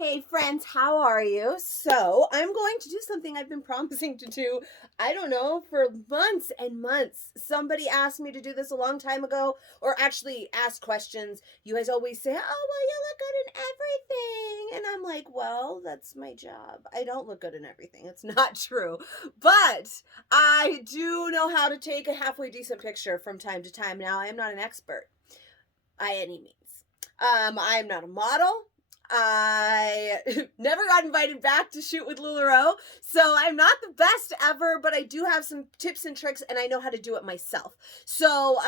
Hey friends, how are you? So, I'm going to do something I've been promising to do, I don't know, for months and months. Somebody asked me to do this a long time ago, or actually asked questions. You guys always say, oh, well, you look good in everything. And I'm like, well, that's my job. I don't look good in everything. It's not true. But I do know how to take a halfway decent picture from time to time. Now, I am not an expert by any means. I'm not a model. I never got invited back to shoot with Lularoe, so I'm not the best ever, but I do have some tips and tricks, and I know how to do it myself. So,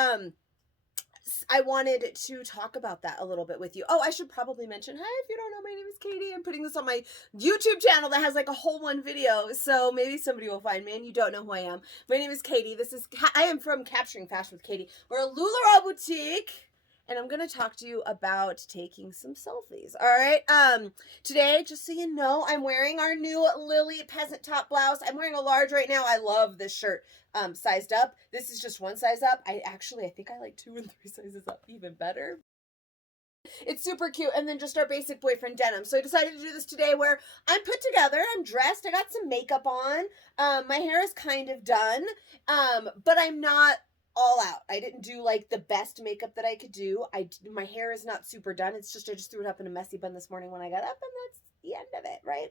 I wanted to talk about that a little bit with you. Oh, I should probably mention, hi, if you don't know, my name is Katie. I'm putting this on my YouTube channel that has like a whole one video, so maybe somebody will find me, and you don't know who I am. My name is Katie. I am from Capturing Fashion with Katie. We're a Lularoe boutique. And I'm going to talk to you about taking some selfies. All right. Today, just so you know, I'm wearing our new Lily peasant top blouse. I'm wearing a large right now. I love this shirt sized up. This is just one size up. I think I like 2 and 3 sizes up even better. It's super cute. And then just our basic boyfriend denim. So I decided to do this today where I'm put together. I'm dressed. I got some makeup on. My hair is kind of done. But I'm not all out. I didn't do like the best makeup that I could do. My hair is not super done. It's just I just threw it up in a messy bun this morning when I got up, and that's the end of it, right?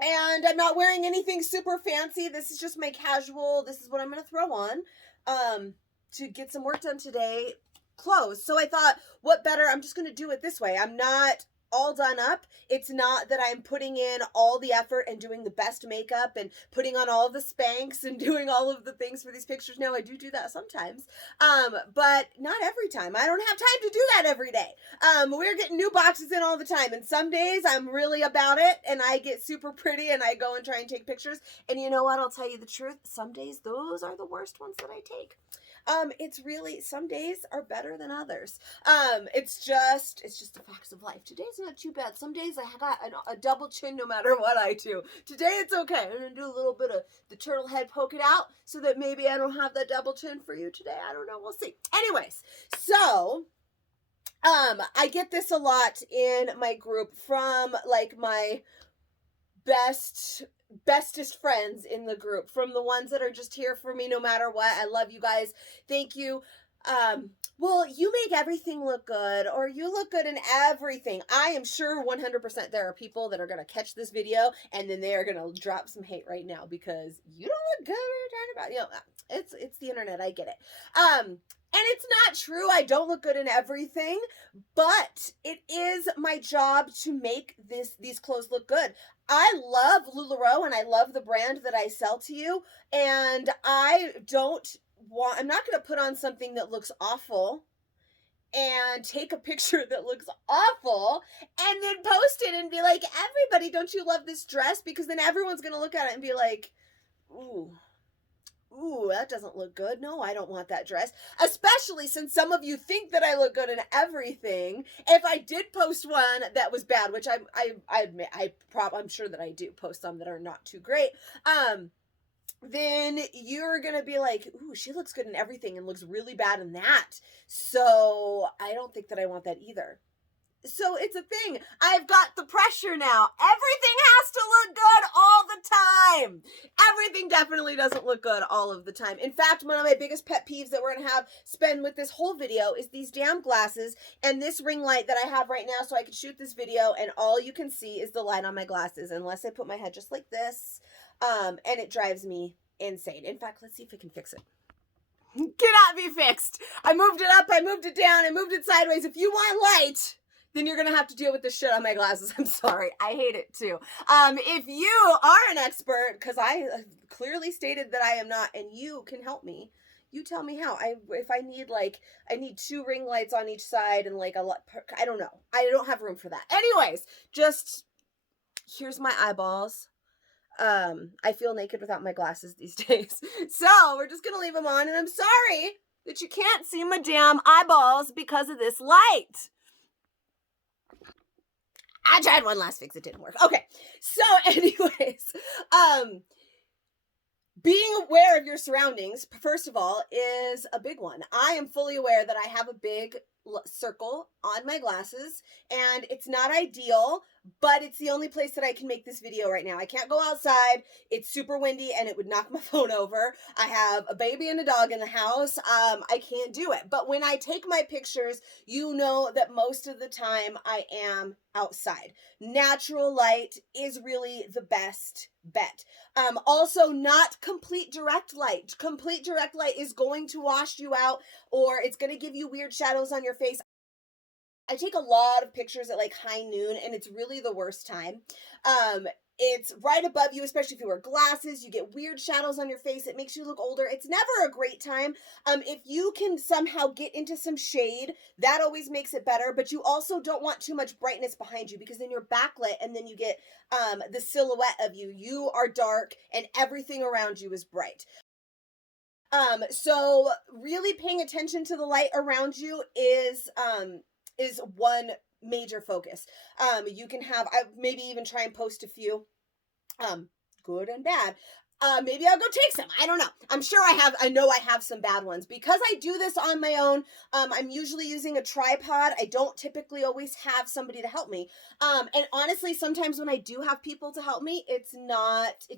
And I'm not wearing anything super fancy. This is just my casual. This is what I'm going to throw on to get some work done today. Clothes. So I thought, what better? I'm just going to do it this way. I'm not all done up. It's not that I'm putting in all the effort and doing the best makeup and putting on all the Spanx and doing all of the things for these pictures. Now, I do that sometimes, but not every time. I don't have time to do that every day. We're getting new boxes in all the time, and some days I'm really about it, and I get super pretty, and I go and try and take pictures, and you know what? I'll tell you the truth. Some days, those are the worst ones that I take. It's really, some days are better than others. It's just the facts of life. Today's not too bad. Some days I got a double chin no matter what I do. Today it's okay. I'm gonna do a little bit of the turtle head, poke it out, so that maybe I don't have that double chin for you today. I don't know. We'll see. Anyways, so I get this a lot in my group from like my bestest friends in the group, from the ones that are just here for me no matter what. I love you guys. Thank you. Well, you make everything look good, or you look good in everything. I am sure 100% there are people that are going to catch this video and then they are going to drop some hate right now because you don't look good. What are you talking about? You know, it's the internet. I get it. And it's not true. I don't look good in everything, but it is my job to make these clothes look good. I love Lularoe and I love the brand that I sell to you, and I'm not going to put on something that looks awful and take a picture that looks awful and then post it and be like, everybody, don't you love this dress? Because then everyone's going to look at it and be like, ooh, that doesn't look good. No, I don't want that dress. Especially since some of you think that I look good in everything. If I did post one that was bad, which I admit, I'm sure that I do post some that are not too great, then you're going to be like, ooh, she looks good in everything and looks really bad in that. So I don't think that I want that either. So it's a thing. I've got the pressure now. Everything has to look good all the time. Everything definitely doesn't look good all of the time. In fact, one of my biggest pet peeves that we're going to spend with this whole video is these damn glasses and this ring light that I have right now so I can shoot this video and all you can see is the light on my glasses unless I put my head just like this. And it drives me insane. In fact, let's see if I can fix it. Cannot be fixed. I moved it up, I moved it down, I moved it sideways. If you want light, then you're going to have to deal with this shit on my glasses. I'm sorry. I hate it too. If you are an expert, because I clearly stated that I am not, and you can help me, you tell me how. If I need 2 ring lights on each side and like I don't know. I don't have room for that. Anyways, just, here's my eyeballs. I feel naked without my glasses these days. So we're just going to leave them on, and I'm sorry that you can't see my damn eyeballs because of this light. I tried one last fix. It didn't work. Okay. So anyways, being aware of your surroundings, first of all, is a big one. I am fully aware that I have a big circle on my glasses, and it's not ideal, but it's the only place that I can make this video right now. I can't go outside. It's super windy and it would knock my phone over. I have a baby and a dog in the house. I can't do it. But when I take my pictures, you know that most of the time I am outside. Natural light is really the best bet. Also, not complete direct light. Complete direct light is going to wash you out, or it's going to give you weird shadows on your face. I take a lot of pictures at like high noon, and it's really the worst time. It's right above you, especially if you wear glasses. You get weird shadows on your face. It makes you look older. It's never a great time. If you can somehow get into some shade, that always makes it better. But you also don't want too much brightness behind you, because then you're backlit and then you get the silhouette of you. You are dark and everything around you is bright. So really paying attention to the light around you is one major focus. You can have, maybe even try and post a few, good and bad. Maybe I'll go take some. I don't know. I know I have some bad ones. Because I do this on my own, I'm usually using a tripod. I don't typically always have somebody to help me. And honestly, sometimes when I do have people to help me, it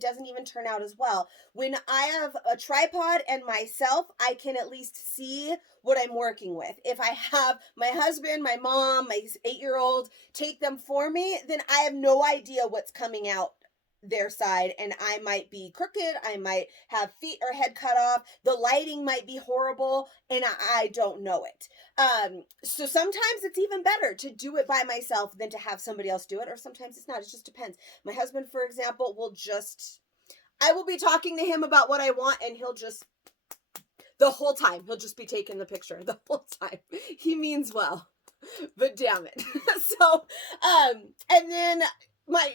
doesn't even turn out as well. When I have a tripod and myself, I can at least see what I'm working with. If I have my husband, my mom, my 8-year-old take them for me, then I have no idea what's coming out their side, and I might be crooked, I might have feet or head cut off, the lighting might be horrible, and I don't know it. So sometimes it's even better to do it by myself than to have somebody else do it, or sometimes it's not. It just depends. My husband, for example, I will be talking to him about what I want, and the whole time, he'll just be taking the picture the whole time. He means well, but damn it. So, and then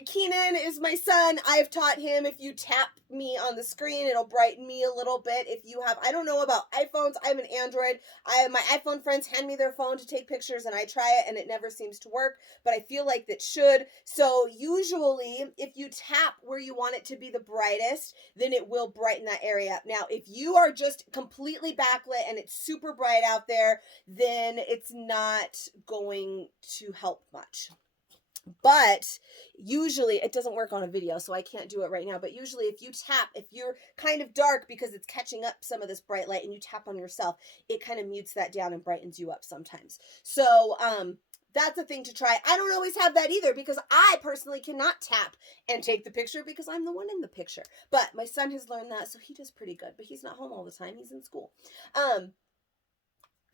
Keenan is my son. I've taught him, if you tap me on the screen, it'll brighten me a little bit. If you have, I don't know about iPhones. I have an Android. My iPhone friends hand me their phone to take pictures, and I try it, and it never seems to work, but I feel like that should. So usually, if you tap where you want it to be the brightest, then it will brighten that area up. Now, if you are just completely backlit and it's super bright out there, then it's not going to help much. But usually it doesn't work on a video, so I can't do it right now. But usually if you're kind of dark because it's catching up some of this bright light, and you tap on yourself, it kind of mutes that down and brightens you up sometimes. So that's a thing to try. I don't always have that either, because I personally cannot tap and take the picture because I'm the one in the picture. But my son has learned that, so he does pretty good. But he's not home all the time. He's in school.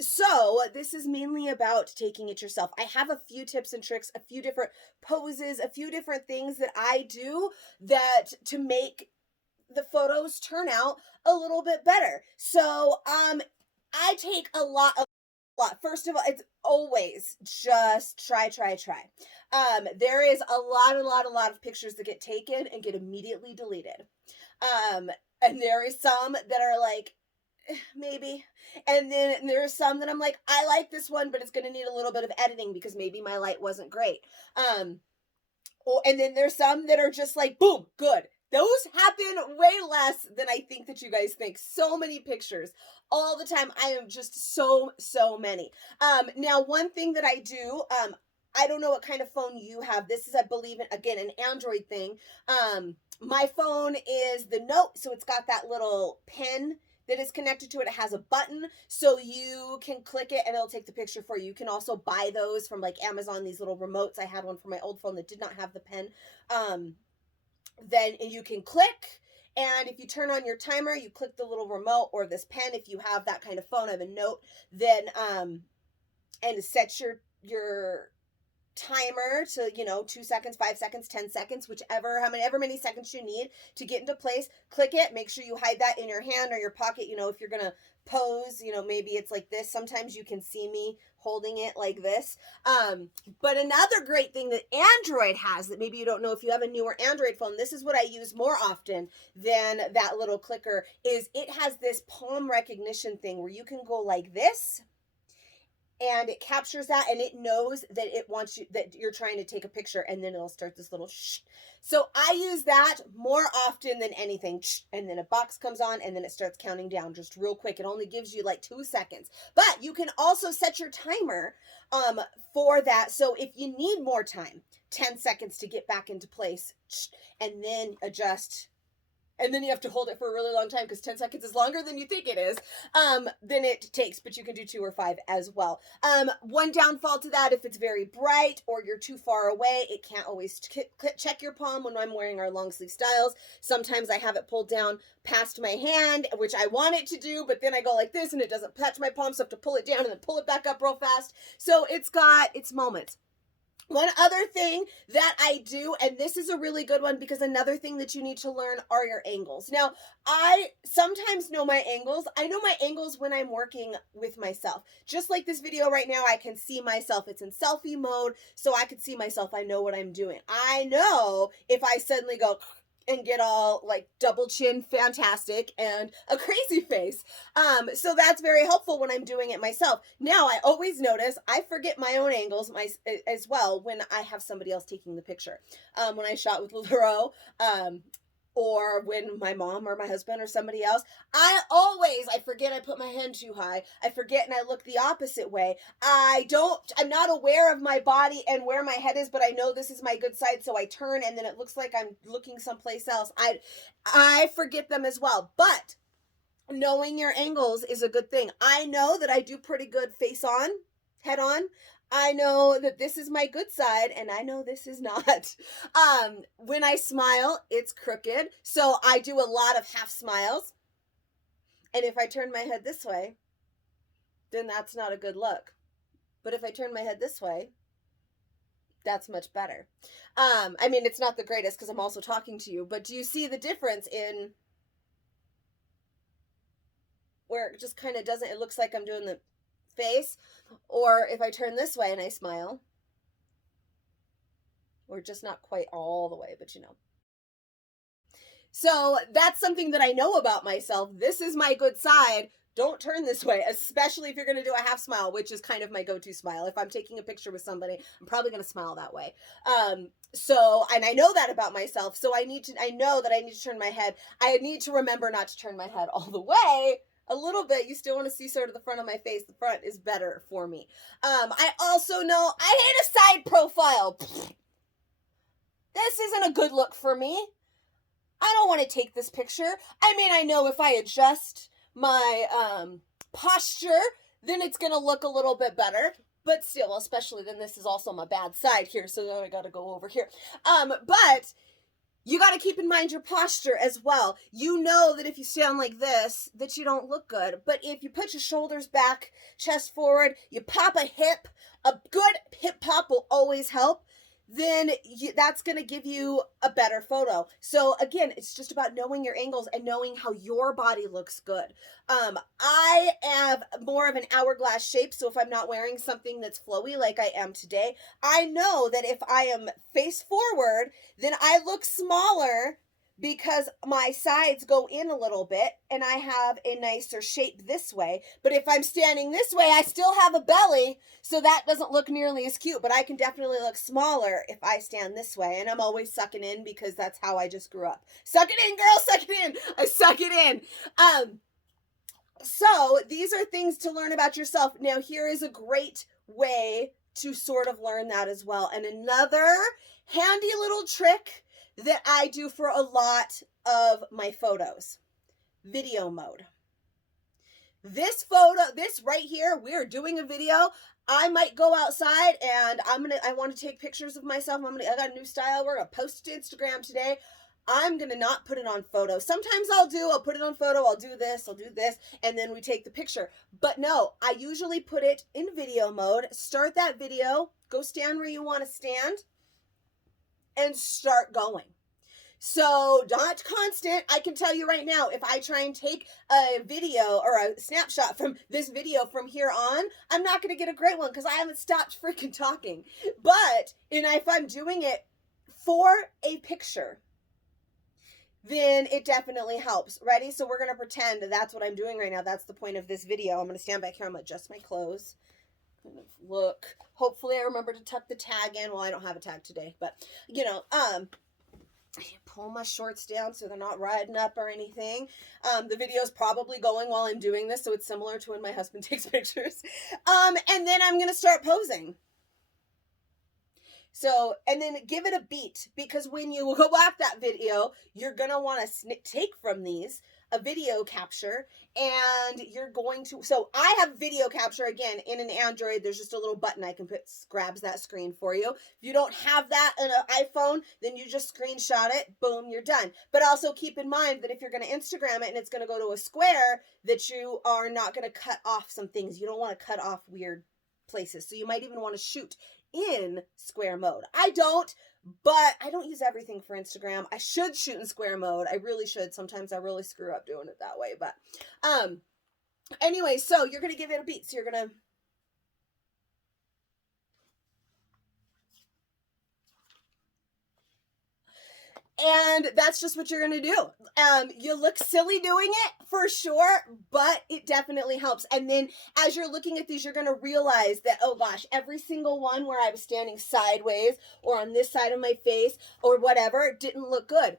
So this is mainly about taking it yourself. I have a few tips and tricks, a few different poses, a few different things that I do to make the photos turn out a little bit better. So I take a lot. First of all, it's always just try. There is a lot of pictures that get taken and get immediately deleted. And there is some that are like, maybe. And then there are some that I'm like, I like this one, but it's going to need a little bit of editing because maybe my light wasn't great. And then there's some that are just like, boom, good. Those happen way less than I think that you guys think. So many pictures all the time. I am just so many. Now, one thing that I do, I don't know what kind of phone you have. This is, I believe, again, an Android thing. My phone is the Note, so it's got that little pen that is connected to it. It has a button, so you can click it and it'll take the picture for you. You can also buy those from like Amazon, these little remotes. I had one for my old phone that did not have the pen. Then you can click, and if you turn on your timer, you click the little remote or this pen. If you have that kind of phone, I have a Note, then and set your timer to 2 seconds, 5 seconds, 10 seconds, however many seconds you need to get into place. Click it. Make sure you hide that in your hand or your pocket. If you're gonna pose, maybe it's like this. Sometimes you can see me holding it like this. But another great thing that Android has that maybe you don't know if you have a newer Android phone, this is what I use more often than that little clicker, is it has this palm recognition thing where you can go like this, and it captures that, and it knows that it wants you, that you're trying to take a picture, and then it'll start this little shh. So I use that more often than anything. Shh, and then a box comes on, and then it starts counting down just real quick. It only gives you like 2 seconds. But you can also set your timer for that. So if you need more time, 10 seconds to get back into place, shh, and then adjust. And then you have to hold it for a really long time because 10 seconds is longer than you think it is, then it takes, but you can do 2 or 5 as well. One downfall to that, if it's very bright or you're too far away, it can't always check your palm when I'm wearing our long sleeve styles. Sometimes I have it pulled down past my hand, which I want it to do, but then I go like this and it doesn't touch my palm, so I have to pull it down and then pull it back up real fast. So it's got its moments. One other thing that I do, and this is a really good one because another thing that you need to learn are your angles. Now, I sometimes know my angles. I know my angles when I'm working with myself. Just like this video right now, I can see myself. It's in selfie mode, so I can see myself. I know what I'm doing. I know if I suddenly go and get all like double chin fantastic and a crazy face. So that's very helpful when I'm doing it myself. Now I always notice I forget my own angles as well when I have somebody else taking the picture. When I shot with Lularoe, or when my mom or my husband or somebody else, I forget I put my hand too high. I forget and I look the opposite way. I'm not aware of my body and where my head is, but I know this is my good side, so I turn and then it looks like I'm looking someplace else. I forget them as well, but knowing your angles is a good thing. I know that I do pretty good face on, head on. I know that this is my good side and I know this is not. When I smile, it's crooked. So I do a lot of half smiles. And if I turn my head this way, then that's not a good look. But if I turn my head this way, that's much better. I mean, it's not the greatest because I'm also talking to you, but do you see the difference in where it just kind of doesn't, it looks like I'm doing the face, or if I turn this way and I smile, or just not quite all the way, but you know. So that's something that I know about myself. This is my good side. Don't turn this way, especially if you're going to do a half smile, which is kind of my go-to smile. If I'm taking a picture with somebody, I'm probably going to smile that way. So, and I know that about myself. So I know that I need to turn my head. I need to remember not to turn my head all the way. A little bit. You still want to see sort of the front of my face. The front is better for me. I also know I hate a side profile. This isn't a good look for me. I don't want to take this picture. I mean, I know if I adjust my posture, then it's going to look a little bit better. But still, especially then this is also my bad side here. So now I got to go over here. But you got to keep in mind your posture as well. You know that if you stand like this, that you don't look good. But if you put your shoulders back, chest forward, you pop a hip, a good hip pop will always help. Then that's going to give you a better photo. So again, it's just about knowing your angles and knowing how your body looks good. I have more of an hourglass shape, so if I'm not wearing something that's flowy like I am today, I know that if I am face forward, then I look smaller because my sides go in a little bit and I have a nicer shape this way. But if I'm standing this way, I still have a belly, so that doesn't look nearly as cute, but I can definitely look smaller if I stand this way. And I'm always sucking in because that's how I just grew up. Suck it in, girl, suck it in. I suck it in. So these are things to learn about yourself. Now, here is a great way to sort of learn that as well. And another handy little trick that I do for a lot of my photos. Video mode. This right here, we're doing a video. I might go outside and I want to take pictures of myself. I got a new style. We're going to post it to Instagram today. I'm going to not put it on photo. Sometimes I'll put it on photo. I'll do this, and then we take the picture. But no, I usually put it in video mode. Start that video, go stand where you want to stand, and start going. So not constant. I can tell you right now, if I try and take a video or a snapshot from this video from here on, I'm not going to get a great one because I haven't stopped freaking talking. But if I'm doing it for a picture, then it definitely helps. Ready? So we're going to pretend that's what I'm doing right now. That's the point of this video. I'm going to stand back here. I'm going to adjust my clothes. kind of look. Hopefully I remember to tuck the tag in. Well, I don't have a tag today, but you know, I pull my shorts down so they're not riding up or anything. The video is probably going while I'm doing this, so it's similar to when my husband takes pictures. And then I'm going to start posing. So, and then give it a beat, because when you go back that video, you're going to want to take from these a video capture, and you're going to, so I have video capture again in an Android. There's just a little button I can put, grabs that screen for you. If you don't have that on an iPhone, then you just screenshot it, boom, you're done. But also keep in mind that if you're going to Instagram it and it's going to go to a square, that you are not going to cut off some things. You don't want to cut off weird places. So you might even want to shoot in square mode. I don't, but I don't use everything for Instagram. I should shoot in square mode. I really should. Sometimes I really screw up doing it that way, but anyway, so you're going to give it a beat. So you're going to and that's just what you're going to do. You look silly doing it for sure, but it definitely helps. And then as you're looking at these, you're going to realize that, oh gosh, every single one where I was standing sideways or on this side of my face or whatever didn't look good.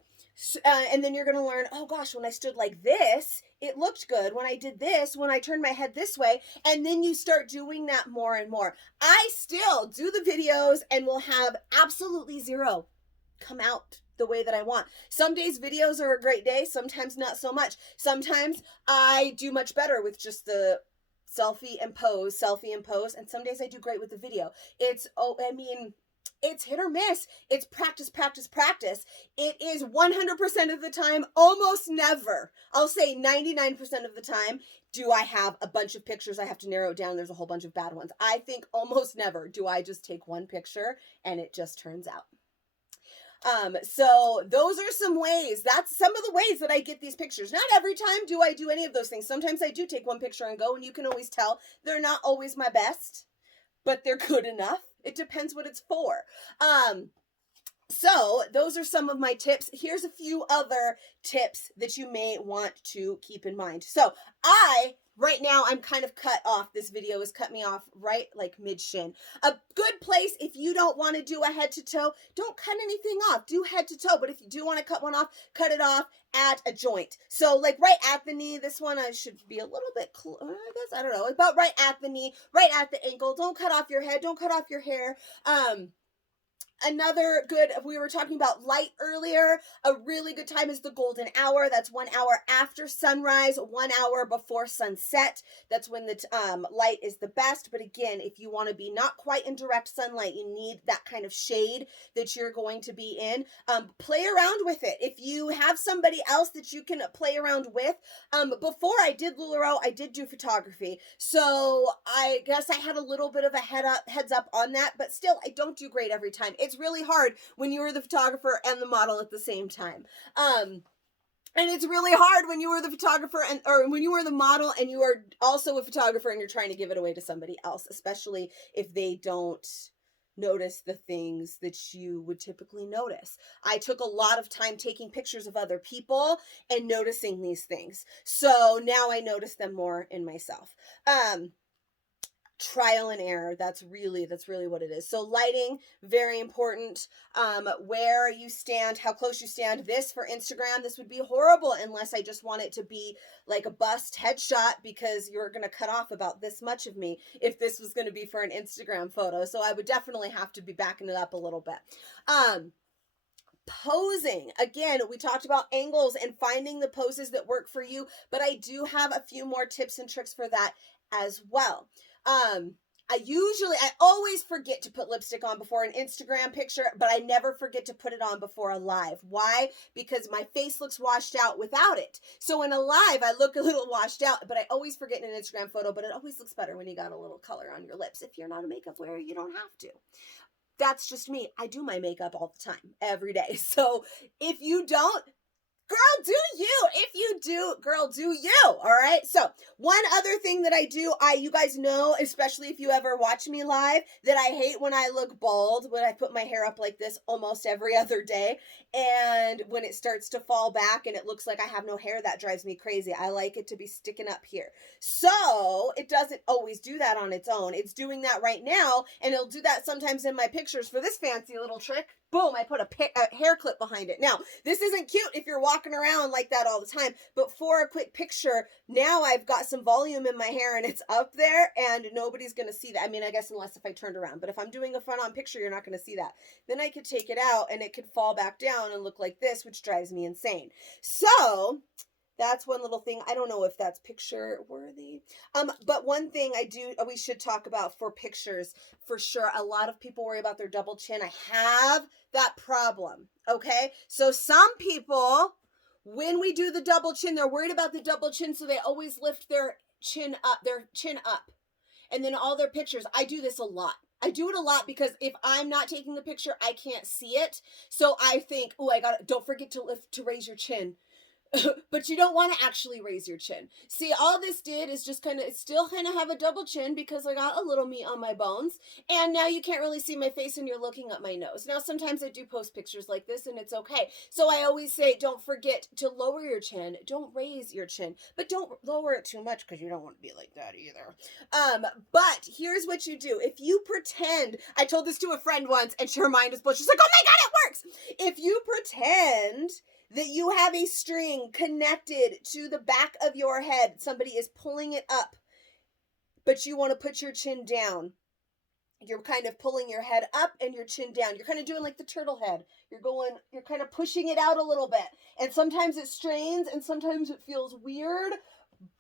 And then you're going to learn, oh gosh, when I stood like this, it looked good. When I did this, when I turned my head this way, and then you start doing that more and more. I still do the videos and will have absolutely zero come out the way that I want. Some days videos are a great day, sometimes not so much. Sometimes I do much better with just the selfie and pose, and some days I do great with the video. It's hit or miss. It's practice, practice, practice. It is 100% of the time, almost never. I'll say 99% of the time, do I have a bunch of pictures I have to narrow it down. There's a whole bunch of bad ones. I think almost never do I just take one picture and it just turns out. So those are some ways. That's some of the ways that I get these pictures. Not every time do I do any of those things. Sometimes I do take one picture and go, and you can always tell they're not always my best, but they're good enough. It depends what it's for. So those are some of my tips. Here's a few other tips that you may want to keep in mind. So right now, I'm kind of cut off. This video has cut me off right like mid-shin. A good place, if you don't want to do a head to toe, don't cut anything off. Do head to toe. But if you do want to cut one off, cut it off at a joint. So like right at the knee, this one I should be a little bit, I don't know, about right at the knee, right at the ankle. Don't cut off your head. Don't cut off your hair. Another good, we were talking about light earlier. A really good time is the golden hour. That's 1 hour after sunrise, 1 hour before sunset. That's when the light is the best. But again, if you want to be not quite in direct sunlight, you need that kind of shade that you're going to be in. Play around with it. If you have somebody else that you can play around with, before I did Lularoe, I did do photography. So I guess I had a little bit of a heads up on that, but still I don't do great every time. It's really hard when you are the photographer and the model at the same time. And it's really hard when you are the photographer or when you are the model and you are also a photographer and you're trying to give it away to somebody else, especially if they don't notice the things that you would typically notice. I took a lot of time taking pictures of other people and noticing these things. So now I notice them more in myself. Trial and error. That's really what it is. So lighting, very important. Where you stand, how close you stand. This for Instagram, this would be horrible unless I just want it to be like a bust headshot, because you're going to cut off about this much of me if this was going to be for an Instagram photo. So I would definitely have to be backing it up a little bit. Posing. Again, we talked about angles and finding the poses that work for you, but I do have a few more tips and tricks for that as well. I always forget to put lipstick on before an Instagram picture, but I never forget to put it on before a live. Why? Because my face looks washed out without it. So in a live, I look a little washed out, but I always forget in an Instagram photo, but it always looks better when you got a little color on your lips. If you're not a makeup wearer, you don't have to. That's just me. I do my makeup all the time, every day. So if you don't, Girl, do you. If you do, girl, do you. All right. So one other thing that I do, you guys know, especially if you ever watch me live, that I hate when I look bald, when I put my hair up like this almost every other day. And when it starts to fall back and it looks like I have no hair, that drives me crazy. I like it to be sticking up here. So it doesn't always do that on its own. It's doing that right now. And it'll do that sometimes in my pictures for this fancy little trick. Boom, I put a hair clip behind it. Now, this isn't cute if you're walking around like that all the time, but for a quick picture, now I've got some volume in my hair and it's up there and nobody's going to see that. I mean, I guess unless if I turned around, but if I'm doing a front-on picture, you're not going to see that. Then I could take it out and it could fall back down and look like this, which drives me insane. So that's one little thing. I don't know if that's picture worthy. But one thing we should talk about for pictures for sure. A lot of people worry about their double chin. I have that problem. Okay. So some people, when we do the double chin, they're worried about the double chin. So they always lift their chin up. And then all their pictures, I do this a lot. I do it a lot because if I'm not taking the picture, I can't see it. So I think, don't forget to raise your chin. But you don't want to actually raise your chin. See, all this did is just still kind of have a double chin because I got a little meat on my bones. And now you can't really see my face and you're looking at my nose. Now, sometimes I do post pictures like this and it's okay. So I always say, don't forget to lower your chin. Don't raise your chin. But don't lower it too much because you don't want to be like that either. But here's what you do. If you pretend, I told this to a friend once and her mind was blown. She's like, oh my God, it works. If you pretend that you have a string connected to the back of your head. Somebody is pulling it up, but you want to put your chin down. You're kind of pulling your head up and your chin down. You're kind of doing like the turtle head. You're kind of pushing it out a little bit. And sometimes it strains and sometimes it feels weird.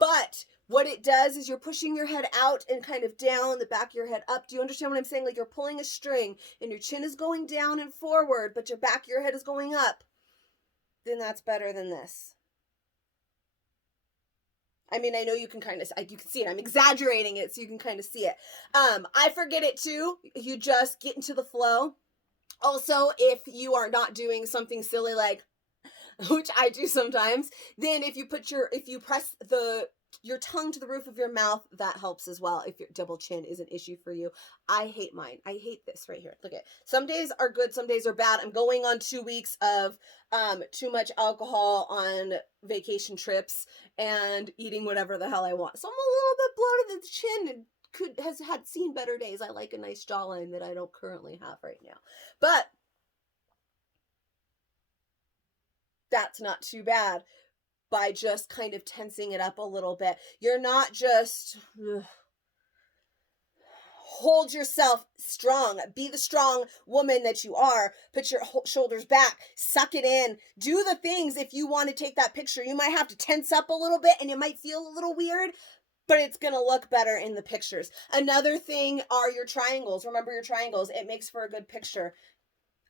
But what it does is you're pushing your head out and kind of down, the back of your head up. Do you understand what I'm saying? Like you're pulling a string and your chin is going down and forward, but your back of your head is going up. Then that's better than this. I mean, I know you can see it. I'm exaggerating it so you can kind of see it. I forget it too. You just get into the flow. Also, if you are not doing something silly like, which I do sometimes, then if you press your tongue to the roof of your mouth, that helps as well if your double chin is an issue for you. I hate mine. I hate this right here. Look at it. Some days are good, some days are bad. I'm going on 2 weeks of too much alcohol on vacation trips and eating whatever the hell I want. So I'm a little bit bloated at the chin and has had seen better days. I like a nice jawline that I don't currently have right now. But that's not too bad. By just kind of tensing it up a little bit. You're not just hold yourself strong. Be the strong woman that you are. Put your shoulders back. Suck it in. Do the things if you want to take that picture. You might have to tense up a little bit and it might feel a little weird, but it's going to look better in the pictures. Another thing are your triangles. Remember your triangles. It makes for a good picture.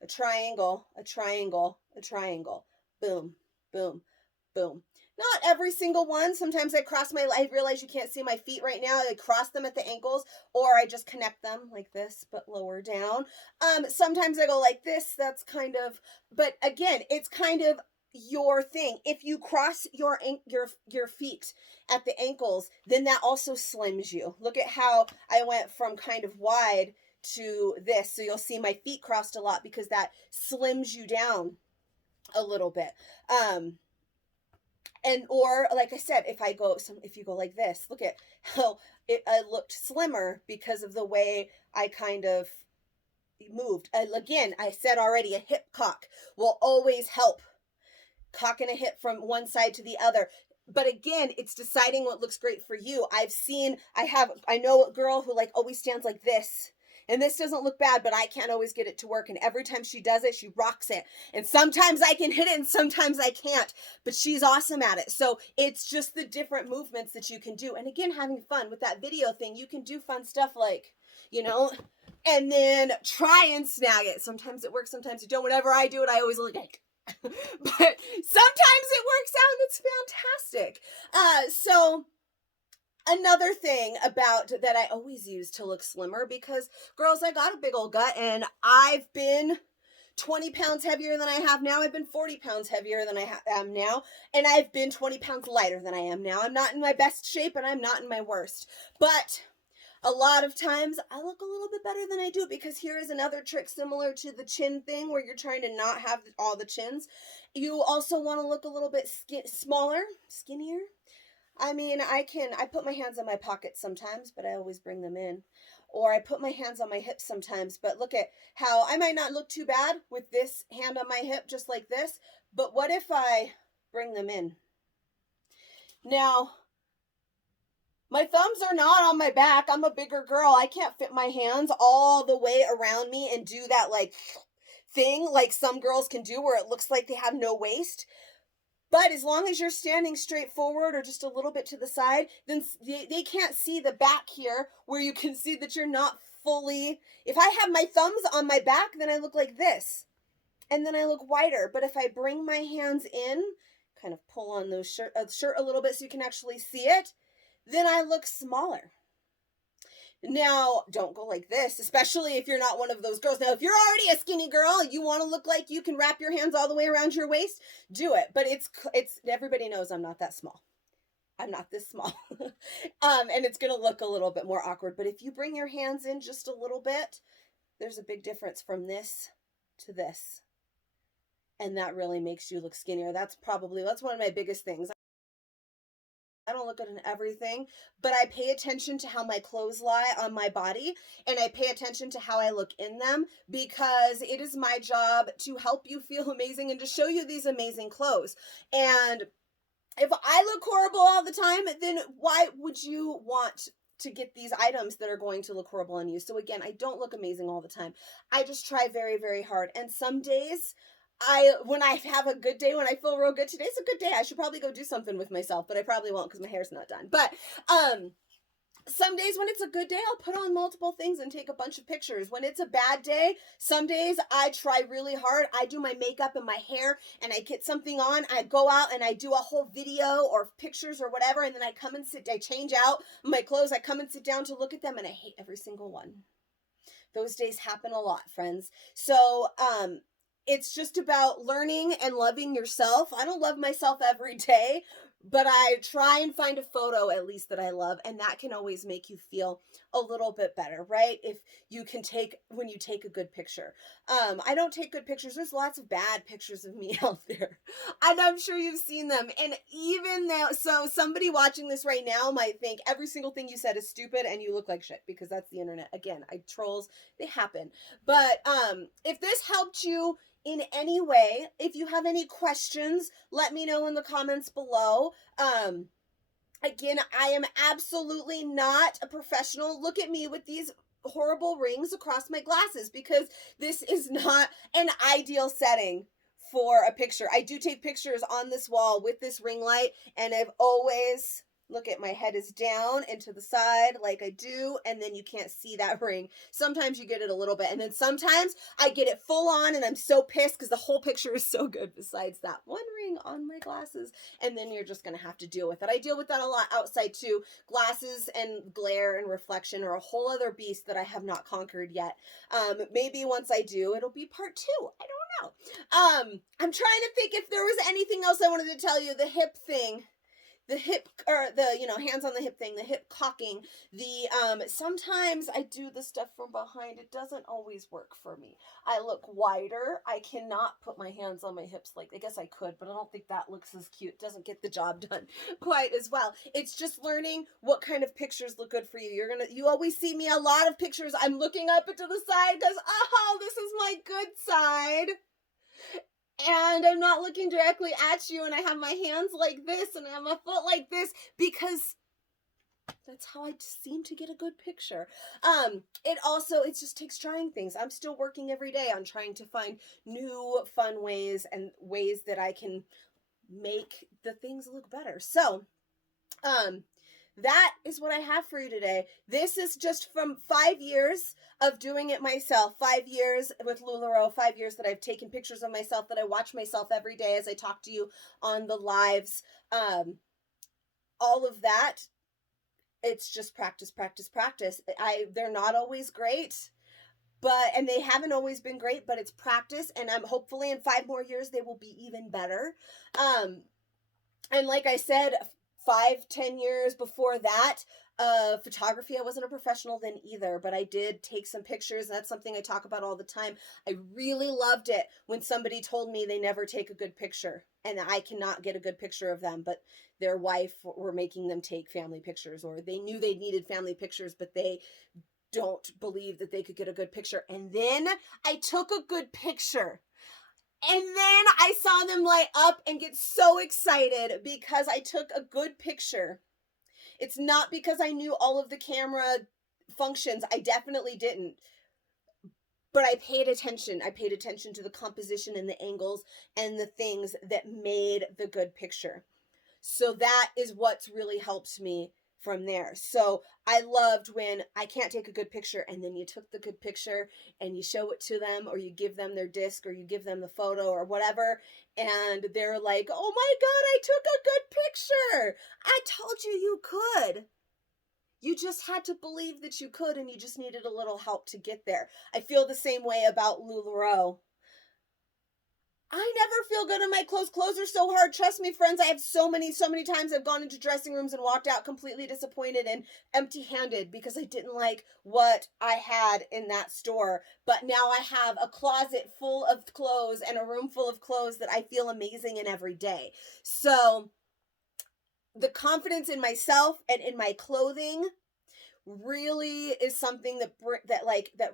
A triangle, a triangle, a triangle. Boom, boom. Boom. Not every single one. Sometimes I realize you can't see my feet right now. I cross them at the ankles or I just connect them like this, but lower down. Sometimes I go like this. That's but again, it's kind of your thing. If you cross your feet at the ankles, then that also slims you. Look at how I went from kind of wide to this. So you'll see my feet crossed a lot because that slims you down a little bit. Or like I said, if you go like this, look at how I looked slimmer because of the way I kind of moved. Again, I said already, a hip cock will always help. Cocking a hip from one side to the other. But again, it's deciding what looks great for you. I know a girl who always stands like this. And this doesn't look bad, but I can't always get it to work. And every time she does it, she rocks it. And sometimes I can hit it and sometimes I can't. But she's awesome at it. So it's just the different movements that you can do. And again, having fun with that video thing. You can do fun stuff like, and then try and snag it. Sometimes it works, sometimes it don't. Whenever I do it, I always look like, but sometimes it works out and it's fantastic. So another thing about that I always use to look slimmer, because girls, I got a big old gut and I've been 20 pounds heavier than I have now. I've been 40 pounds heavier than I am now. And I've been 20 pounds lighter than I am now. I'm not in my best shape and I'm not in my worst. But a lot of times I look a little bit better than I do, because here is another trick similar to the chin thing where you're trying to not have all the chins. You also want to look a little bit smaller, skinnier. I mean, I put my hands in my pockets sometimes, but I always bring them in. Or I put my hands on my hips sometimes, but look at how I might not look too bad with this hand on my hip, just like this. But what if I bring them in? Now, my thumbs are not on my back. I'm a bigger girl. I can't fit my hands all the way around me and do that like thing like some girls can do where it looks like they have no waist. But as long as you're standing straight forward or just a little bit to the side, then they can't see the back here where you can see that you're not fully. If I have my thumbs on my back, then I look like this. And then I look wider. But if I bring my hands in, kind of pull on those shirt a little bit so you can actually see it, then I look smaller. Now, don't go like this, especially if you're not one of those girls. Now, if you're already a skinny girl, you want to look like you can wrap your hands all the way around your waist, do it. But it's everybody knows I'm not that small. I'm not this small. And it's going to look a little bit more awkward. But if you bring your hands in just a little bit, there's a big difference from this to this. And that really makes you look skinnier. That's one of my biggest things. I don't look good in everything, but I pay attention to how my clothes lie on my body, and I pay attention to how I look in them, because it is my job to help you feel amazing and to show you these amazing clothes. And if I look horrible all the time, then why would you want to get these items that are going to look horrible on you? So again, I don't look amazing all the time. I just try very, very hard. And some days when I have a good day, when I feel real good, today's a good day. I should probably go do something with myself, but I probably won't because my hair's not done. But some days when it's a good day, I'll put on multiple things and take a bunch of pictures. When it's a bad day, some days I try really hard. I do my makeup and my hair and I get something on. I go out and I do a whole video or pictures or whatever. And then I come and I change out my clothes. I come and sit down to look at them and I hate every single one. Those days happen a lot, friends. So, it's just about learning and loving yourself. I don't love myself every day, but I try and find a photo at least that I love, and that can always make you feel a little bit better, right? If you can when you take a good picture. I don't take good pictures. There's lots of bad pictures of me out there, and I'm sure you've seen them. And even though, so somebody watching this right now might think every single thing you said is stupid and you look like shit, because that's the internet. Again, trolls, they happen. But if this helped you in any way, if you have any questions, let me know in the comments below. Again, I am absolutely not a professional. Look at me with these horrible rings across my glasses, because this is not an ideal setting for a picture. I do take pictures on this wall with this ring light, and I've always, look at my head is down and to the side like I do, and then you can't see that ring. Sometimes you get it a little bit, and then sometimes I get it full on and I'm so pissed because the whole picture is so good besides that one ring on my glasses, and then you're just going to have to deal with it. I deal with that a lot outside too. Glasses and glare and reflection are a whole other beast that I have not conquered yet. Maybe once I do, it'll be part 2. I don't know. I'm trying to think if there was anything else I wanted to tell you. The hip thing. The hip, or the, hands on the hip thing, the hip cocking, sometimes I do the stuff from behind. It doesn't always work for me. I look wider. I cannot put my hands on my hips I guess I could, but I don't think that looks as cute. It doesn't get the job done quite as well. It's just learning what kind of pictures look good for you. You always see me a lot of pictures. I'm looking up into the side because, this is my good side. And I'm not looking directly at you, and I have my hands like this, and I have my foot like this, because that's how I seem to get a good picture. It just takes trying things. I'm still working every day on trying to find new fun ways and ways that I can make the things look better. So, that is what I have for you today. This is just from 5 years of doing it myself. 5 years with Lularoe, 5 years that I've taken pictures of myself, that I watch myself every day as I talk to you on the lives. All of that, it's just practice, practice, practice. They're not always great. and they haven't always been great, but it's practice, and I'm hopefully in 5 more years they will be even better. And like I said, 5-10 years before that, photography, I wasn't a professional then either, but I did take some pictures, and that's something I talk about all the time. I really loved it when somebody told me they never take a good picture and I cannot get a good picture of them, but their wife were making them take family pictures, or they knew they needed family pictures, but they don't believe that they could get a good picture. And then I took a good picture. And then I saw them light up and get so excited because I took a good picture. It's not because I knew all of the camera functions. I definitely didn't. But I paid attention. I paid attention to the composition and the angles and the things that made the good picture. So that is what's really helped me from there. So I loved when I can't take a good picture and then you took the good picture and you show it to them, or you give them their disc, or you give them the photo or whatever, and they're like, "Oh my God, I took a good picture. I told you you could. You just had to believe that you could, and you just needed a little help to get there." I feel the same way about Lularoe. I never feel good in my clothes. Clothes are so hard. Trust me, friends. I have so many times I've gone into dressing rooms and walked out completely disappointed and empty handed because I didn't like what I had in that store. But now I have a closet full of clothes and a room full of clothes that I feel amazing in every day. So the confidence in myself and in my clothing really is something that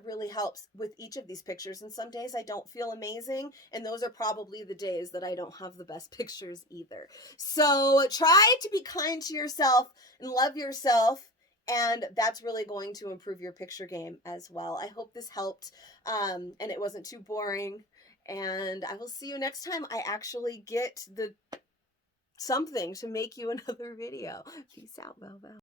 really helps with each of these pictures. And some days I don't feel amazing, and those are probably the days that I don't have the best pictures either. So try to be kind to yourself and love yourself, and that's really going to improve your picture game as well. I hope this helped, and it wasn't too boring, and I will see you next time I actually get the something to make you another video. Peace out, Val.